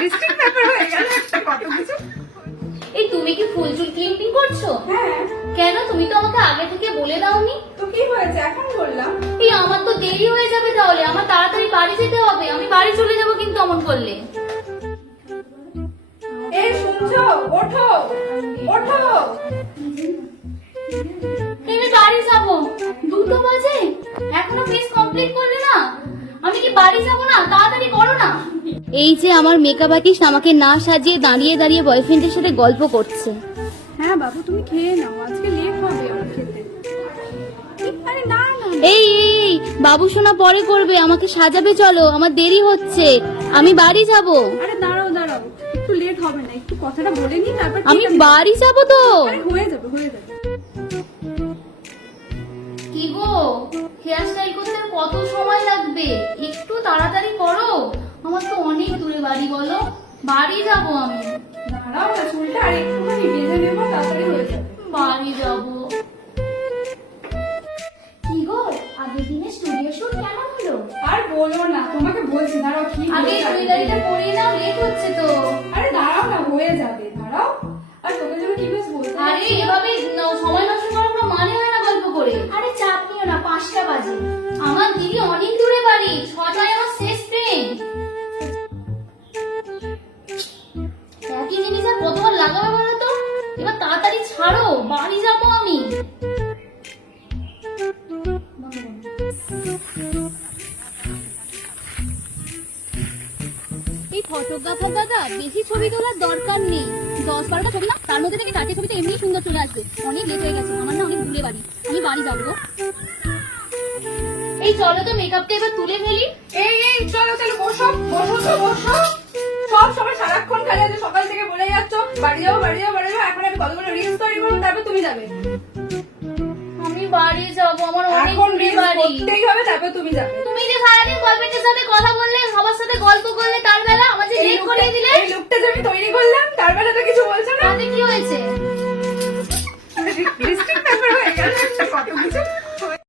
Listing ব্যাপার হয়ে গেল একটা কত কিছু। এই তুমি কি ফুল চুল ক্লিপিং করছো? হ্যাঁ। কেন তুমি তো আমাকে আগে থেকে বলে দাওনি? তো কি হয়েছে এখন বললাম। এই আমার তো দেরি হয়ে যাবে, তাহলে আমার তাড়াতাড়ি বাড়ি যেতে হবে। আমি বাড়ি চলে যাব কিন্তু অমন করলে। এই শুনছো, ওঠো ওঠো। আমি বাড়ি যাব, 2টো বাজে, এখনো ফেস কমপ্লিট করলে না? আমি কি বাড়ি যাব না? তাড়াতাড়ি করো না। এই যে আমার মেকআপ আর্টিস্ট আমাকে না সাজিয়ে দাঁড়িয়ে দাঁড়িয়ে বয়ফ্রেন্ডের সাথে গল্প করছে। হ্যাঁ বাবু তুমি খেয়ে নাও, আজকে লেট হবে আমার খেতে। আরে না না এই এই বাবু সোনা পরে করবে, আমাকে সাজাবে, চলো আমার দেরি হচ্ছে, আমি বাড়ি যাব। আরে দাঁড়াও দাঁড়াও, একটু লেট হবে না, একটু কথাটা বলে নি তারপর। আমি বাড়ি যাব তো। আরে হয়ে যাবে হয়ে যাবে। কি গো, হেয়ার স্টাইল করতে আর কত সময় লাগবে? একটু তাড়াতাড়ি করো, আমার তো অনেক দূরে বাড়ি। বলো, বাড়ি যাব আমি। দাঁড়াও না, চুলটা আর একটুখানি বেঁধে নেবো, তাড়াতাড়ি হয়ে যাবে। বাড়ি যাব। কি গো, আগের দিনে স্টুডিও শুট কেমন হলো? আর বলো না, তোমাকে বলছি দাঁড়াও কি আগে জুয়েলারিটা পরিয়ে নাও, লেট হচ্ছে তো। আরে দাঁড়াও না, হয়ে যাবে দাঁড়াও। আর তোকে যেন কি বেশ বলতে আরে এভাবে সময় নষ্ট করার কোনো মানে হয় না গল্প করে। আরে চাপ নিও না, 5টা বাজে। আমার দিদি অনেক দূরে বাড়ি, 6টায় আমার শেষ ট্রেন। একই জিনিস আর কতবার লাগাবে বলো তো? এবার তাড়াতাড়ি ছাড়ো, বাড়ি যাবো আমি। এই ফটোগ্রাফার দাদা, বেশি ছবি তোলার দরকার নেই। 10-12টা ছবি না, তার মধ্যে থেকে 4টে ছবিতে এমনি সুন্দর চলে আসবে। অনেক লেট হয়ে গেছে, আমার না অনেক দূরে বাড়ি, আমি বাড়ি যাবো। এই চলো তো মেকআপটা এবার তুলে ফেলি। এই এই চলো চলো, বসো বসো তো বসো। সব সময় সারাক্ষণ খালি আছে, সকাল থেকে বলে যাচ্ছ বাড়ি যাবো বাড়ি যাবো বাড়ি যাবো। এখন আমি কতগুলো রিলস তৈরি করবো, তারপর তুমি যাবে। আমি বাড়ি যাবো, আমার অনেক এখন দূরে রিলস বাড়ি। করতেই হবে, তারপর তুমি যাবে। তুমি যে সারাদিন গার্লফ্রেন্ডের সাথে কথা বললে, সবার সাথে গল্প করলে, তার বেলা আমাকে লেট করিয়ে দিলে। এই লুকটা যে আমি তৈরি করলাম,